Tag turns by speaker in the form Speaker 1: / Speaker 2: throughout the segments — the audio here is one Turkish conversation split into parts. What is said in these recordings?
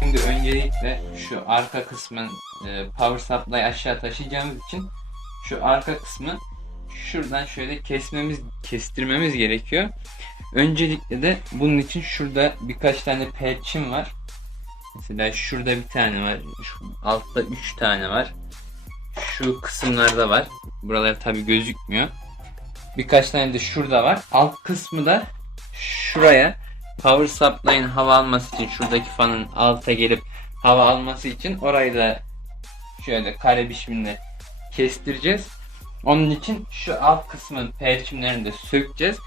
Speaker 1: Şimdi öncelikle şu arka kısmın e, power supply aşağı taşıyacağımız için şu arka kısmı şuradan şöyle kesmemiz kestirmemiz gerekiyor. Öncelikle de bunun için şurada birkaç tane pelçim var. Mesela şurada bir tane var. Şu altta 3 tane var. Şu kısımlarda var. Buralar tabi gözükmüyor. Birkaç tane de şurada var. Alt kısmı da şuraya power supply'ın hava alması için şuradaki fanın alta gelip hava alması için orayı da şöyle kare biçiminde kestireceğiz. Onun için şu alt kısmın perçimlerini de sökeceğiz.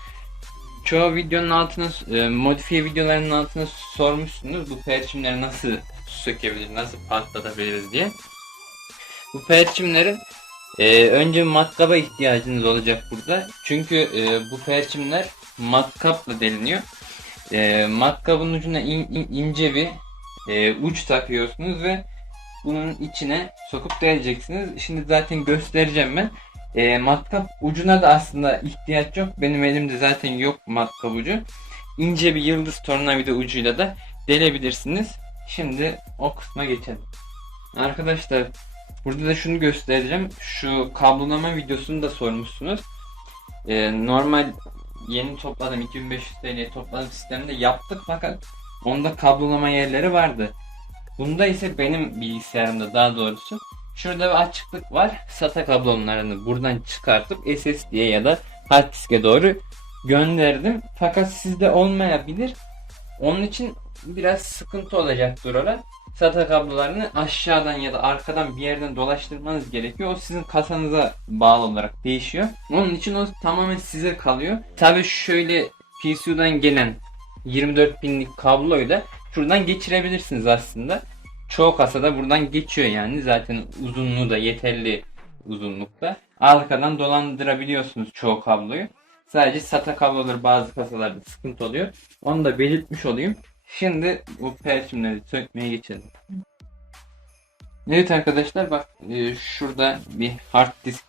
Speaker 1: Çoğu videonun altına, e, modifiye videolarının altına sormuşsunuz bu perçimleri nasıl sökebiliriz, nasıl patlatabiliriz diye. Bu perçimleri e, önce matkaba ihtiyacınız olacak burada. Çünkü e, bu perçimler matkapla deliniyor. E, matkabın ucuna in- in- ince bir e, uç takıyorsunuz ve bunun içine sokup deleceksiniz. Şimdi zaten göstereceğim ben. E, matkap ucuna da aslında ihtiyaç yok. Benim elimde zaten yok matkap ucu. İnce bir yıldız tornavida ucuyla da delebilirsiniz. Şimdi o kısma geçelim. Arkadaşlar burada da şunu göstereceğim. Şu kablolama videosunu da sormuşsunuz. E, normal yeni topladım 2500 TL topladım sistemde yaptık fakat onda kablolama yerleri vardı. Bunda ise benim bilgisayarımda daha doğrusu şurada bir açıklık var. SATA kablolarını buradan çıkartıp SSD'ye ya da hard diske doğru gönderdim. Fakat sizde olmayabilir. Onun için biraz sıkıntı olacaktır orada. SATA kablolarını aşağıdan ya da arkadan bir yerden dolaştırmanız gerekiyor. O sizin kasanıza bağlı olarak değişiyor. Onun için o tamamen size kalıyor. Tabi şöyle PCU'dan gelen 24 pinlik kabloyla şuradan geçirebilirsiniz aslında. Çoğu kasada buradan geçiyor yani. Zaten uzunluğu da yeterli uzunlukta. Arkadan dolandırabiliyorsunuz çoğu kabloyu. Sadece SATA kabloları bazı kasalarda sıkıntı oluyor. Onu da belirtmiş olayım. Şimdi bu perçimleri sökmeye geçelim. Evet arkadaşlar bak e, şurada bir hard disk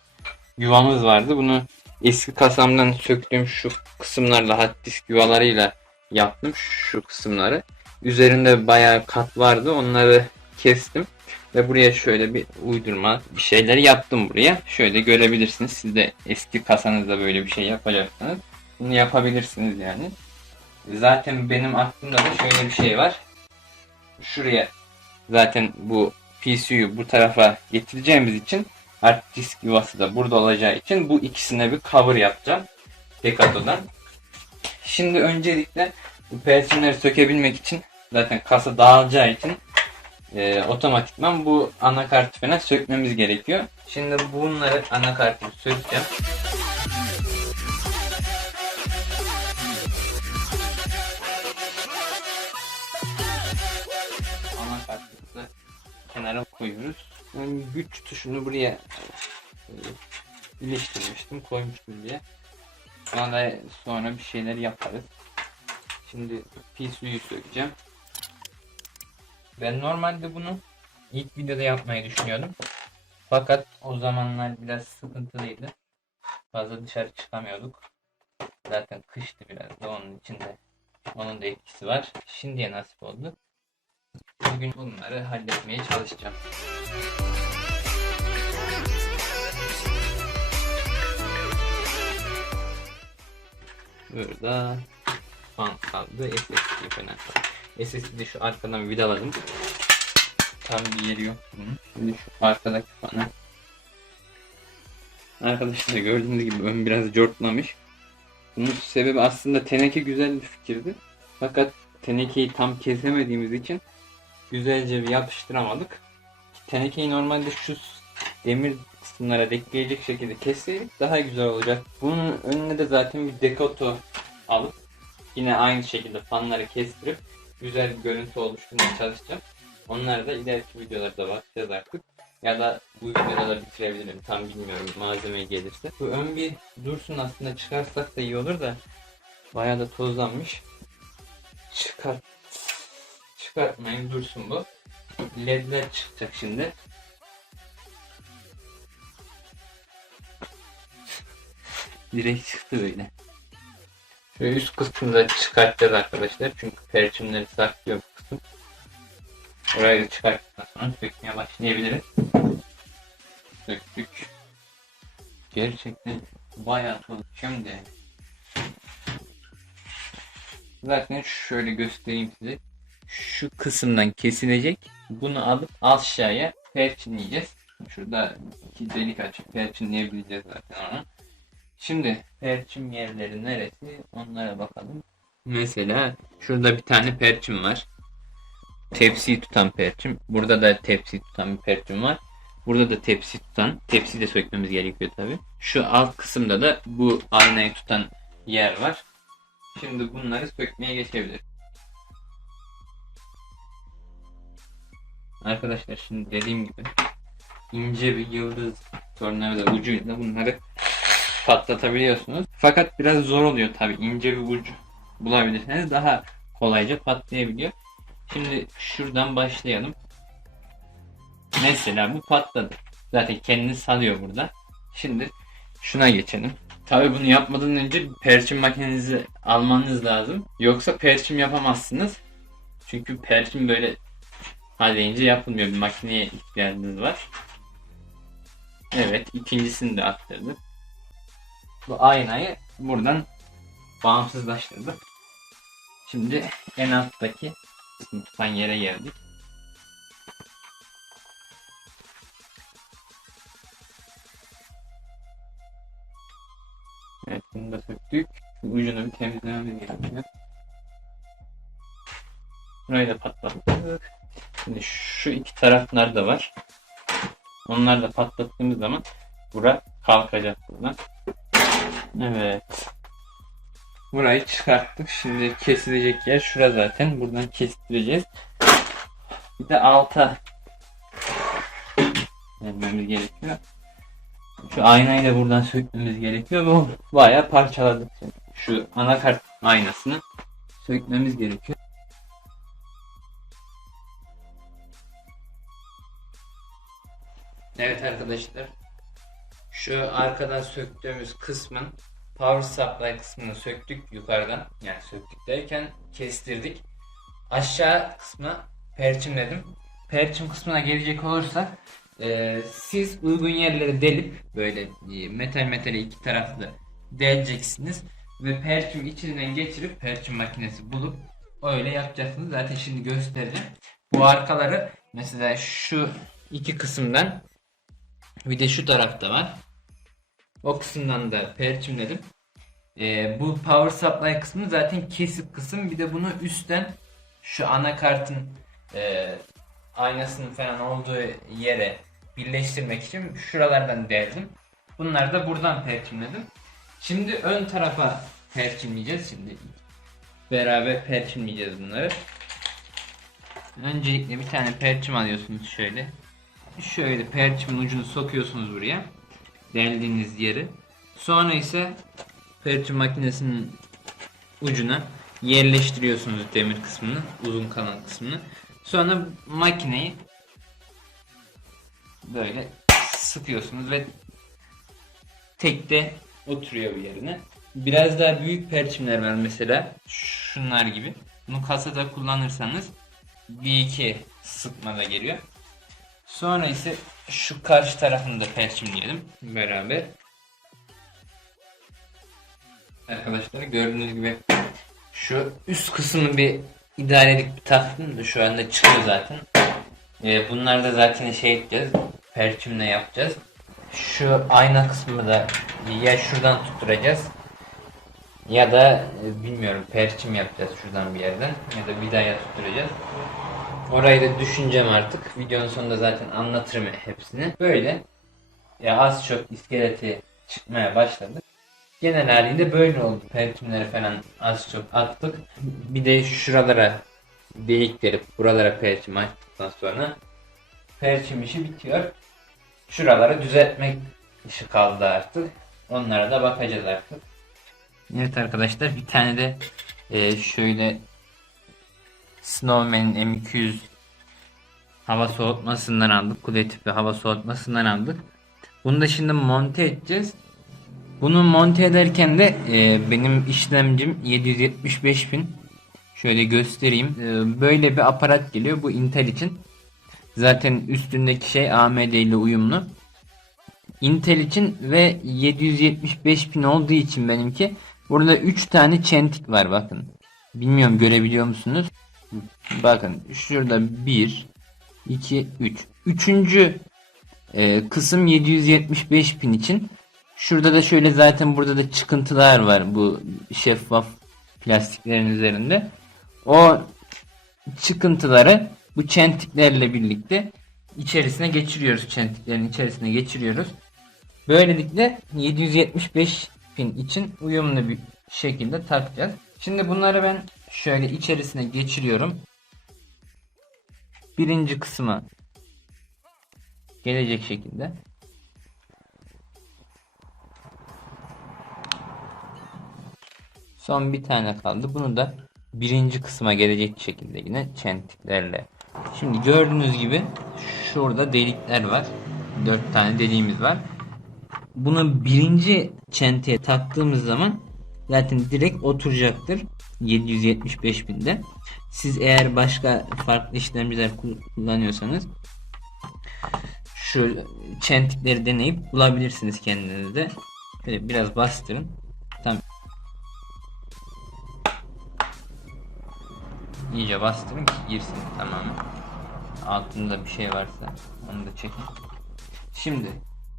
Speaker 1: yuvamız vardı. Bunu eski kasamdan söktüğüm şu kısımlarla hard disk yuvalarıyla yaptım şu kısımları. Üzerinde bayağı kat vardı. Onları kestim. Ve buraya şöyle bir uydurma bir şeyler yaptım buraya. Şöyle görebilirsiniz. Siz de eski kasanızda böyle bir şey yapacaksanız bunu yapabilirsiniz yani. Zaten benim aklımda da şöyle bir şey var. Şuraya zaten bu PCU'yu bu tarafa getireceğimiz için hard disk yuvası da burada olacağı için bu ikisine bir cover yapacağım. Decathlon'dan. Şimdi öncelikle bu perçinleri sökebilmek için zaten kasa dağılacağı için e, otomatikman bu anakartı falan sökmemiz gerekiyor. Şimdi bunları anakartı sökeceğim. Anakartımızı kenara koyuyoruz. Ben güç tuşunu buraya e, birleştirmiştim, koymuştum diye. Sonra sonra bir şeyler yaparız. Şimdi PCU'yu sökeceğim. Ben normalde bunu ilk videoda yapmayı düşünüyordum. Fakat o zamanlar biraz sıkıntılıydı. Fazla dışarı çıkamıyorduk. Zaten kıştı biraz da onun içinde. Onun da etkisi var. Şimdiye nasip oldu. Bugün bunları halletmeye çalışacağım. Burada fan kaldı. SSD kaldı. SSD'yi şu arkadan vidaladım. Tam bir yeri yok bunun. Şimdi şu arkadaki fanı. Arkadaşlar gördüğünüz gibi ön biraz cortlamış. Bunun sebebi aslında teneke güzel bir fikirdi. Fakat tenekeyi tam kesemediğimiz için güzelce bir yapıştıramadık. Tenekeyi normalde şu demir kısımlara dekleyecek şekilde kesseydik daha güzel olacak. Bunun önüne de zaten bir dekoto alıp yine aynı şekilde fanları kestirip güzel bir görüntü oluşturmaya çalışacağım. Onları da ileriki videolarda bakacağız artık. Ya da bu videoda da bitirebilirim. Tam bilmiyorum malzeme gelirse. Bu ön bir dursun aslında çıkarsak da iyi olur da bayağı da tozlanmış. Çıkart çıkartmayın dursun bu. ledler çıkacak şimdi. Direkt çıktı böyle. Şöyle üst kısmını da çıkartacağız arkadaşlar. Çünkü perçimleri saklıyor bu kısım. Orayı da çıkarttıktan sonra sökmeye başlayabiliriz. Söktük. Gerçekten bayağı toz. Şimdi zaten şöyle göstereyim size. Şu kısımdan kesilecek. Bunu alıp aşağıya perçinleyeceğiz. Şurada iki delik açıp perçinleyebileceğiz zaten onu. Şimdi perçim yerleri neresi? Onlara bakalım. Mesela şurada bir tane perçim var. Tepsiyi tutan perçim. Burada da tepsi tutan bir perçim var. Burada da tepsi tutan. Tepsi de sökmemiz gerekiyor tabi. Şu alt kısımda da bu aynayı tutan yer var. Şimdi bunları sökmeye geçebiliriz. Arkadaşlar şimdi dediğim gibi ince bir yıldız tornavida ucuyla bunları patlatabiliyorsunuz. Fakat biraz zor oluyor tabi ince bir ucu bulabilirseniz daha kolayca patlayabiliyor. Şimdi şuradan başlayalım. Mesela bu patladı. Zaten kendini salıyor burada. Şimdi şuna geçelim. Tabi bunu yapmadan önce perçim makinenizi almanız lazım. Yoksa perçim yapamazsınız. Çünkü perçim böyle haleyince yapılmıyor. Bir makineye ihtiyacınız var. Evet ikincisini de attırdık. Bu aynayı buradan bağımsızlaştırdık. Şimdi en alttaki tutan yere geldik. Evet bunu da söktük. Ucunu bir temizlememiz gerekiyor. Burayı da patlattık. Şimdi şu iki taraflar da var. Onları da patlattığımız zaman bura kalkacak buradan. Evet. Burayı çıkarttık. Şimdi kesilecek yer şura zaten. Buradan kestireceğiz. Bir de alta vermemiz gerekiyor. Şu aynayı da buradan sökmemiz gerekiyor. Bu bayağı parçaladık. Şu anakart aynasını sökmemiz gerekiyor. Evet arkadaşlar. Şu arkadan söktüğümüz kısmın power supply kısmını söktük yukarıdan. Yani söktük derken kestirdik. Aşağı kısmına perçimledim. Perçim kısmına gelecek olursak e, siz uygun yerleri delip böyle e, metal metale iki taraflı deleceksiniz ve perçim içinden geçirip perçim makinesi bulup öyle yapacaksınız. Zaten şimdi göstereceğim. Bu arkaları mesela şu iki kısımdan bir de şu tarafta var. O kısımdan da perçimledim. Ee, bu power supply kısmı zaten kesik kısım. Bir de bunu üstten şu anakartın e, aynasının falan olduğu yere birleştirmek için şuralardan deldim. Bunları da buradan perçimledim. Şimdi ön tarafa perçimleyeceğiz. Şimdi beraber perçimleyeceğiz bunları. Öncelikle bir tane perçim alıyorsunuz şöyle. Şöyle perçimin ucunu sokuyorsunuz buraya. Deldiğiniz yeri. Sonra ise perçim makinesinin ucuna yerleştiriyorsunuz demir kısmını, uzun kalan kısmını. Sonra makineyi böyle sıkıyorsunuz ve tekte oturuyor bir yerine. Biraz daha büyük perçimler var mesela. Şunlar gibi. Bunu kasada kullanırsanız bir iki sıkmada geliyor. Sonra ise şu karşı tarafını da perçimleyelim beraber. Arkadaşlar gördüğünüz gibi şu üst kısmını bir idarelik bir taktım da şu anda çıkıyor zaten. Ee, bunlar da zaten şey edeceğiz. Perçimle yapacağız. Şu ayna kısmını da ya şuradan tutturacağız ya da e, bilmiyorum perçim yapacağız şuradan bir yerden ya da vidaya tutturacağız. Orayı da düşüneceğim artık. Videonun sonunda zaten anlatırım hepsini. Böyle ya az çok iskeleti çıkmaya başladı. Genel halinde böyle oldu. Perçimleri falan az çok attık. Bir de şuralara delik verip buralara perçim açtıktan sonra perçim işi bitiyor. Şuraları düzeltmek işi kaldı artık. Onlara da bakacağız artık. Evet arkadaşlar bir tane de e, şöyle Snowman'in M200 hava soğutmasından aldık. Kule tipi hava soğutmasından aldık. Bunu da şimdi monte edeceğiz. Bunu monte ederken de e, benim işlemcim 775.000 şöyle göstereyim. E, böyle bir aparat geliyor bu Intel için. Zaten üstündeki şey AMD ile uyumlu. Intel için ve 775.000 olduğu için benimki burada 3 tane çentik var bakın. Bilmiyorum görebiliyor musunuz? Bakın şurada 1 2 3. Üçüncü e, kısım 775.000 için. Şurada da şöyle zaten burada da çıkıntılar var bu şeffaf plastiklerin üzerinde. O çıkıntıları bu çentiklerle birlikte içerisine geçiriyoruz. Çentiklerin içerisine geçiriyoruz. Böylelikle 775 pin için uyumlu bir şekilde takacağız. Şimdi bunları ben şöyle içerisine geçiriyorum. Birinci kısmı gelecek şekilde. Son bir tane kaldı. Bunu da birinci kısma gelecek şekilde yine çentiklerle. Şimdi gördüğünüz gibi şurada delikler var. Dört tane deliğimiz var. Bunu birinci çentiğe taktığımız zaman zaten direkt oturacaktır. 775 binde. Siz eğer başka farklı işlemciler kul- kullanıyorsanız şu çentikleri deneyip bulabilirsiniz kendinizde. Böyle biraz bastırın. Tam iyice bastırın ki girsin tamamen. Altında bir şey varsa onu da çekin. Şimdi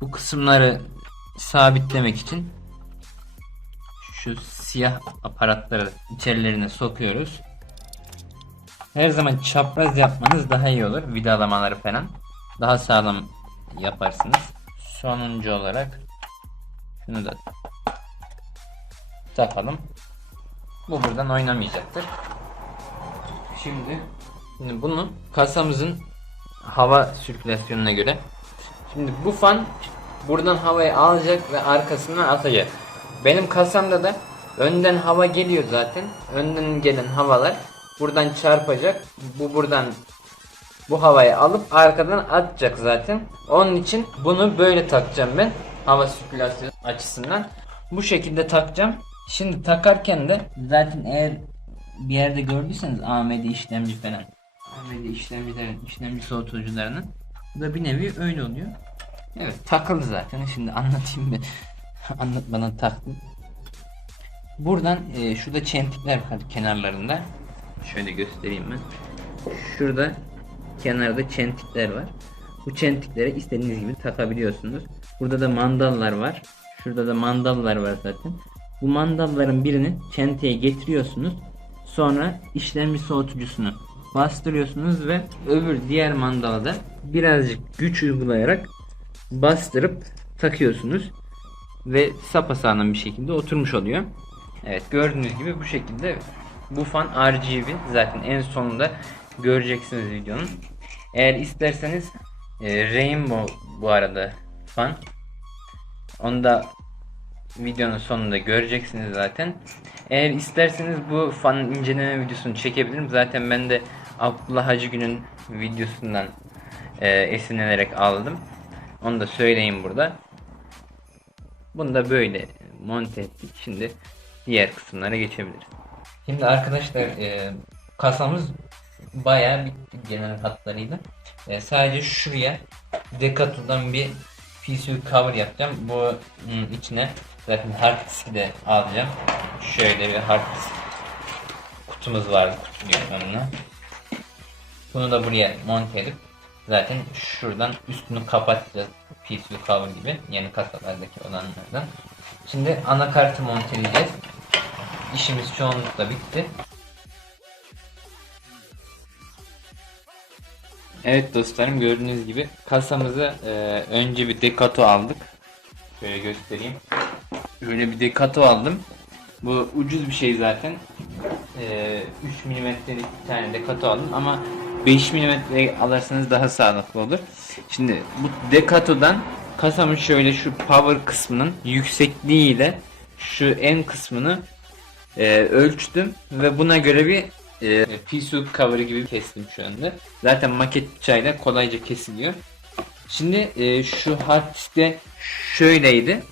Speaker 1: bu kısımları sabitlemek için şu siyah aparatları içerilerine sokuyoruz. Her zaman çapraz yapmanız daha iyi olur. Vidalamaları falan. Daha sağlam yaparsınız. Sonuncu olarak şunu da takalım. Bu buradan oynamayacaktır. Şimdi, şimdi bunu kasamızın hava sirkülasyonuna göre Şimdi bu fan buradan havayı alacak ve arkasından atacak. Benim kasamda da önden hava geliyor zaten. Önden gelen havalar buradan çarpacak. Bu buradan bu havayı alıp arkadan atacak zaten. Onun için bunu böyle takacağım ben. Hava sirkülasyonu açısından. Bu şekilde takacağım. Şimdi takarken de zaten eğer bir yerde gördüyseniz AMD işlemci falan. AMD işlemcilerin, işlemci soğutucularının. Bu da bir nevi öyle oluyor. Evet takıldı zaten. Şimdi anlatayım bir. Anlatmadan taktım. Buradan e, şurada çentikler var kenarlarında. Şöyle göstereyim ben. Şurada kenarda çentikler var. Bu çentiklere istediğiniz gibi takabiliyorsunuz. Burada da mandallar var. Şurada da mandallar var zaten. Bu mandalların birini çentiğe getiriyorsunuz. Sonra işlemci soğutucusunu bastırıyorsunuz ve öbür diğer mandala da birazcık güç uygulayarak bastırıp takıyorsunuz ve sapasağlam bir şekilde oturmuş oluyor. Evet gördüğünüz gibi bu şekilde bu fan RGB zaten en sonunda göreceksiniz videonun. Eğer isterseniz e, Rainbow bu arada fan. Onu da videonun sonunda göreceksiniz zaten. Eğer isterseniz bu fanın inceleme videosunu çekebilirim. Zaten ben de Abdullah Hacı Gün'ün videosundan e, esinlenerek aldım. Onu da söyleyeyim burada. Bunu da böyle monte ettik. Şimdi diğer kısımlara geçebiliriz. Şimdi arkadaşlar e, kasamız bayağı bitti genel hatlarıyla. E, sadece şuraya Decathlon'dan bir PCU cover yapacağım. Bu hmm, içine zaten hard diski de alacağım. Şöyle bir hard disk kutumuz vardı. Kutu diyorum onunla. Bunu da buraya monte edip zaten şuradan üstünü kapatacağız. PCU cover gibi yeni kasalardaki olanlardan. Şimdi anakartı monteleyeceğiz. İşimiz çoğunlukla bitti. Evet dostlarım gördüğünüz gibi kasamızı e, önce bir dekato aldık. Şöyle göstereyim. Böyle bir dekato aldım. Bu ucuz bir şey zaten. E, 3 mm'lik bir tane dekato aldım ama 5 mm alırsanız daha sağlıklı olur. Şimdi bu dekatodan kasamın şöyle şu power kısmının yüksekliğiyle şu en kısmını e, ölçtüm ve buna göre bir e, cover'ı gibi kestim şu anda. Zaten maket bıçağıyla kolayca kesiliyor. Şimdi e, şu hard şöyleydi.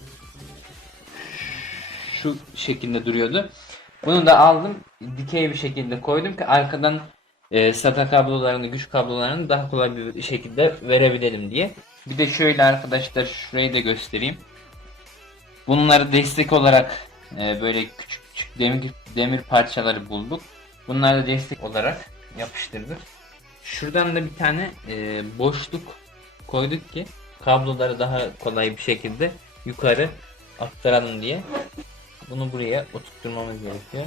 Speaker 1: Şu şekilde duruyordu. Bunu da aldım. Dikey bir şekilde koydum ki arkadan e, SATA kablolarını, güç kablolarını daha kolay bir şekilde verebilelim diye. Bir de şöyle arkadaşlar şurayı da göstereyim. Bunları destek olarak e, böyle küçük küçük demir demir parçaları bulduk. Bunları da destek olarak yapıştırdık. Şuradan da bir tane e, boşluk koyduk ki kabloları daha kolay bir şekilde yukarı aktaralım diye. Bunu buraya oturtmamız gerekiyor.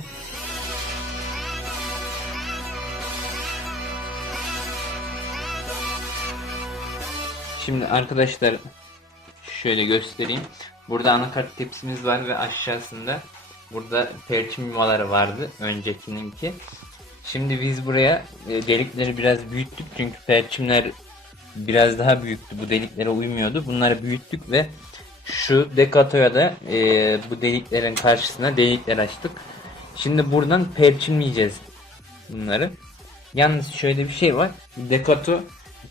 Speaker 1: Şimdi arkadaşlar şöyle göstereyim. Burada anakart tepsimiz var ve aşağısında burada perçin yuvaları vardı öncekininki. Şimdi biz buraya e, delikleri biraz büyüttük çünkü perçimler biraz daha büyüktü. Bu deliklere uymuyordu. Bunları büyüttük ve şu dekatoya da e, bu deliklerin karşısına delikler açtık. Şimdi buradan perçimleyeceğiz bunları. Yalnız şöyle bir şey var. Dekato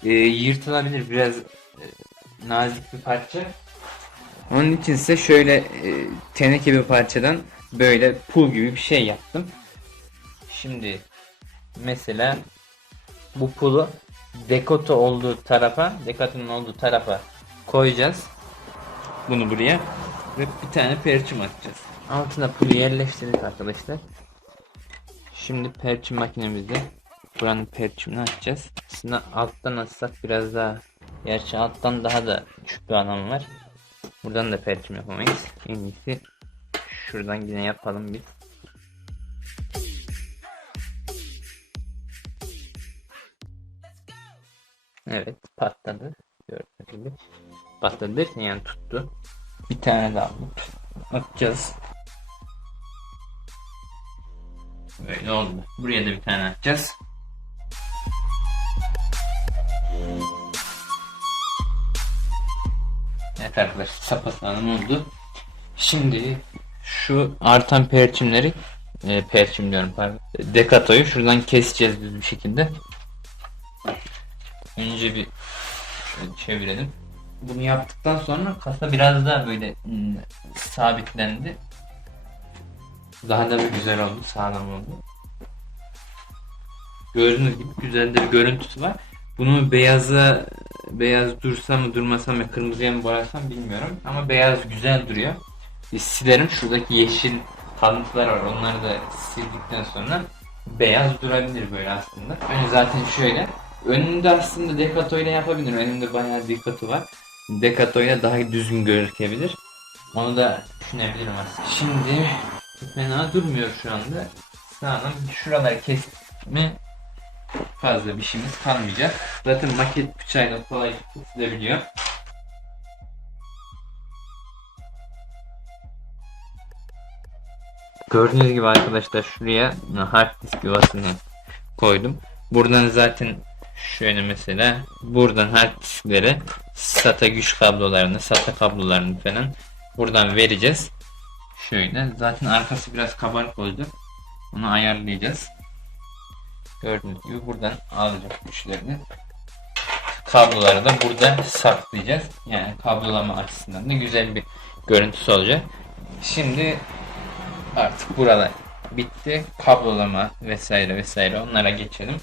Speaker 1: e, yırtılabilir biraz nazik bir parça. Onun için ise şöyle e, teneke bir parçadan böyle pul gibi bir şey yaptım. Şimdi mesela bu pulu dekoto olduğu tarafa, dekotonun olduğu tarafa koyacağız. Bunu buraya ve bir tane perçim atacağız. Altına pulu yerleştirdik arkadaşlar. Şimdi perçim makinemizde buranın perçimini açacağız. Aslında alttan açsak biraz daha Gerçi alttan daha da küçük bir alan var. Buradan da perçim yapamayız. En iyisi şuradan yine yapalım bir. Evet patladı. Gördüğünüz gibi. Patladı derken yani tuttu. Bir tane daha alıp atacağız. Böyle oldu. Buraya da bir tane atacağız. Evet arkadaşlar sapasağlam oldu. Şimdi şu artan perçimleri e, perçim diyorum pardon. Dekatoyu şuradan keseceğiz biz bir şekilde. Önce bir çevirelim. Bunu yaptıktan sonra kasa biraz daha böyle hmm, sabitlendi. Daha da bir güzel oldu, sağlam oldu. Gördüğünüz gibi güzel de bir görüntüsü var. Bunu beyaza beyaz dursa mı durmasa mı kırmızıya mı boyasam bilmiyorum. Ama beyaz güzel duruyor. Bir silerim. Şuradaki yeşil kalıntılar var. Onları da sildikten sonra beyaz durabilir böyle aslında. Önü zaten şöyle. Önünde aslında dekato ile yapabilir. Önünde bayağı dekato var. Dekato ile daha düzgün gözükebilir. Onu da düşünebilirim aslında. Şimdi fena durmuyor şu anda. Sağlam. Şuraları kesme fazla bir şeyimiz kalmayacak. Zaten maket bıçağıyla kolay kesilebiliyor. Gördüğünüz gibi arkadaşlar şuraya hard disk yuvasını koydum. Buradan zaten şöyle mesela buradan hard disklere SATA güç kablolarını, SATA kablolarını falan buradan vereceğiz. Şöyle zaten arkası biraz kabarık olacak. Onu ayarlayacağız. Gördüğünüz gibi buradan alacak güçlerini. Kabloları da burada saklayacağız. Yani kablolama açısından da güzel bir görüntüsü olacak. Şimdi artık buralar bitti. Kablolama vesaire vesaire onlara geçelim.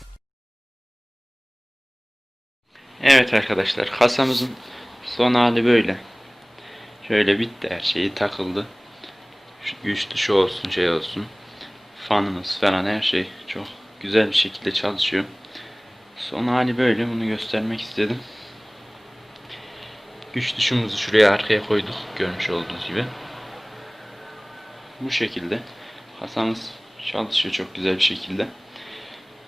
Speaker 2: Evet arkadaşlar kasamızın son hali böyle. Şöyle bitti her şeyi takıldı. Şu güç dışı olsun şey olsun. Fanımız falan her şey güzel bir şekilde çalışıyor. Son hali böyle bunu göstermek istedim. Güç dışımızı şuraya arkaya koyduk görmüş olduğunuz gibi. Bu şekilde kasamız çalışıyor çok güzel bir şekilde.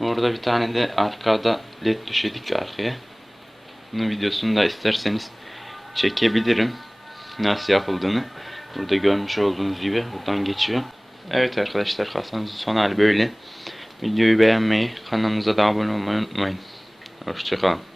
Speaker 2: Orada bir tane de arkada led düşedik arkaya. Bunun videosunu da isterseniz çekebilirim. Nasıl yapıldığını. Burada görmüş olduğunuz gibi buradan geçiyor. Evet arkadaşlar kasamızın son hali böyle. Videoyu beğenmeyi, kanalımıza da abone olmayı unutmayın. Hoşçakalın.